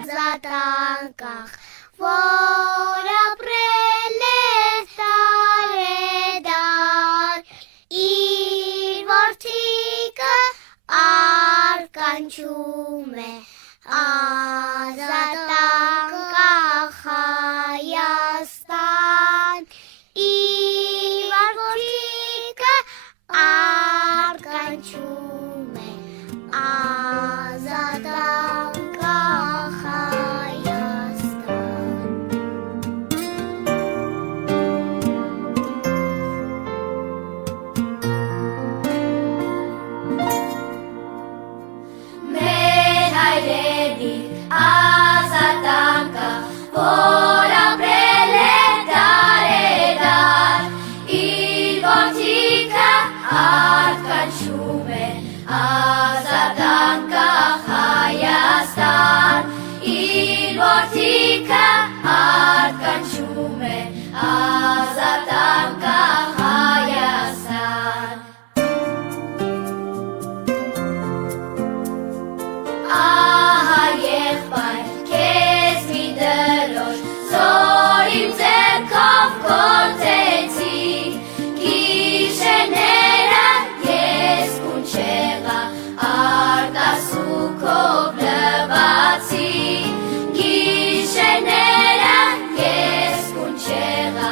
ազատանկախ, որ ապրել է տարեդար, իր որդիկը արկանչում է ազատանկախ Հայաստան, իր որդիկը արկանչում է ազատանկախ Հայաստան։ Մեր հայրերի ազատանկախ, որ ապրել է դարեդար, իր որդիկը արկանչում է ազատանկախ Հայաստան, իր որդիկը արկանչում է ազատանկախ Հայաստան։ Ահա եղբայր, քեզ մի դրոշ, զոր իմ ձեռքով գործեցի, գիշերները ես կունչեղա, արտասուքով լվացի, գիշերները ես կունչեղա,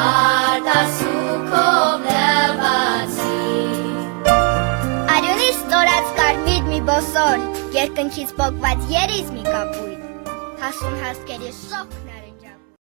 արտասուքով լվացի։ Արյունից ստորած կարմիր մի բոսոր, երկնքից պոկված երիզ մի կապույտ, հասուն հասկերի շոգն